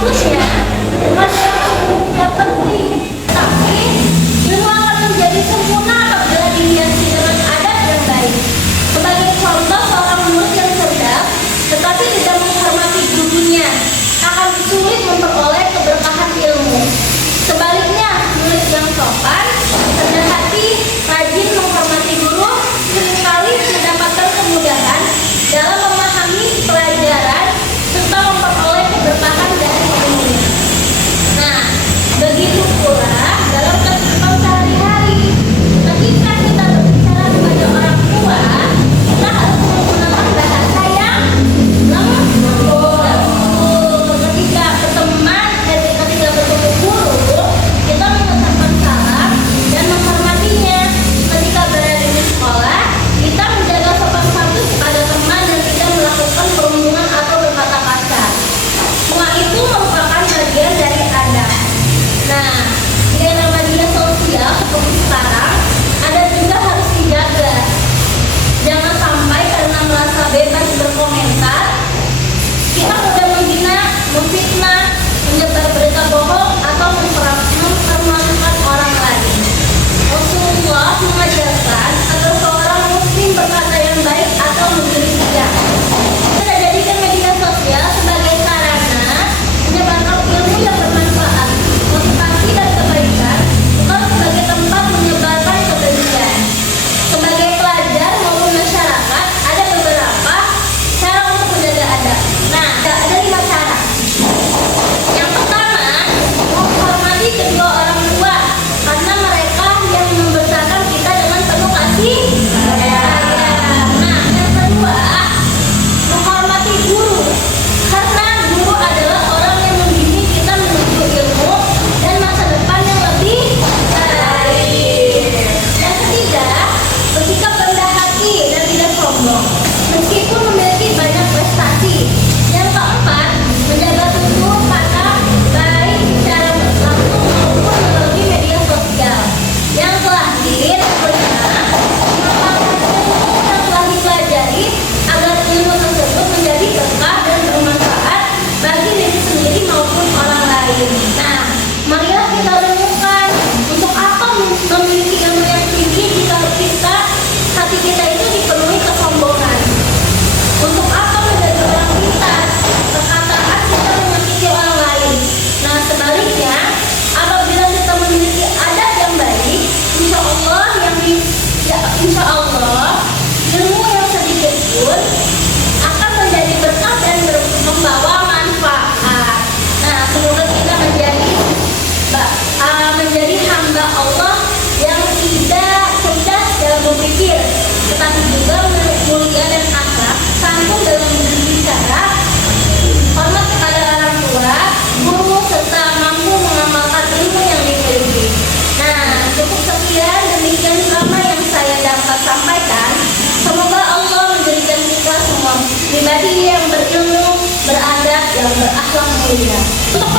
Maksudnya, bukan yang penting, tapi ilmu akan menjadi sempurna apabila dihiasi dengan adab yang baik. Sebagai contoh, seorang murid yang cerdas tetapi tidak menghormati gurunya akan sulit memperoleh keberkahan ilmu. Sebaliknya, murid yang sopan, rendah hati, rajin menghormati guru seringkali mendapatkan kemudahan dalam memahami pelajaran serta memperoleh keberkahan dari ilmunya. Nah, begitu pula dalam kehidupan sehari-hari. Ketika kita berbicara kepada orang tua, kita harus menggunakan bahasa yang lembut. Ketika bertemu guru, kita mengucapkan salam dan menghormatinya. Ketika berada di sekolah, kita menjaga sopan santun kepada teman dan tidak melakukan perundungan atau berkata kasar. Semua itu merupakan bagian dari adab. Nah, di era media sosial seperti sekarang, adab juga harus dijaga. Jangan sampai karena merasa bebas berkomentar, kita mudah menghina, memfitnah, menyebar berita bohong atau mempermalukan orang lain. Rasulullah mengajarkan agar seorang muslim berkata yang baik atau memberi hijab. Kita jadikan media sosial sebagai sarana menyebarkan ilmu yang bermanfaat, motivasi dan kebaikan, bukan sebagai tempat menyebarkan kebencian. Sebagai pelajar maupun masyarakat, ada beberapa cara untuk menjaga adab. Nah, ada 5 cara. Yang pertama, menghormati kedua orang tua karena mereka yang membesarkan kita dengan penuh kasih sayang. Nah, yang kedua, menghormati guru karena guru adalah orang yang membimbing kita menuju ilmu dan masa depan yang lebih baik. Yang ketiga, bersikap rendah hati dan tidak sombong meskipun memiliki banyak prestasi. Yang keempat, menjaga tutur kata baik secara langsung maupun melalui media sosial. Yang terakhir, mengamalkan ilmu yang telah dipelajari agar ilmu tersebut menjadi berkah dan bermanfaat bagi diri sendiri maupun orang lain. Nah, marilah kita renungkan, untuk apa memiliki ilmu yang tinggi jika hati kita itu dipenuhi kesombongan? Untuk apa menjadi orang pintar, perkataan kita menyakiti orang lain? Nah, sebaliknya, apabila kita memiliki adab yang baik, insya Allah ilmu yang sedikit pun akan menjadi berkah dan membawa manfaat. Nah, semoga kita menjadi hamba Allah yang tidak cerdas dalam berpikir, tetapi juga mulia dan akhlak, santun dalam berbicara, hormat kepada orang tua, guru, serta mampu mengamalkan ilmu yang dimiliki. Nah, cukup sekian, demikian selama yang saya dapat sampaikan. Semoga Allah menjadikan kita semua pribadi yang berilmu, beradab, yang berakhlak mulia. Untuk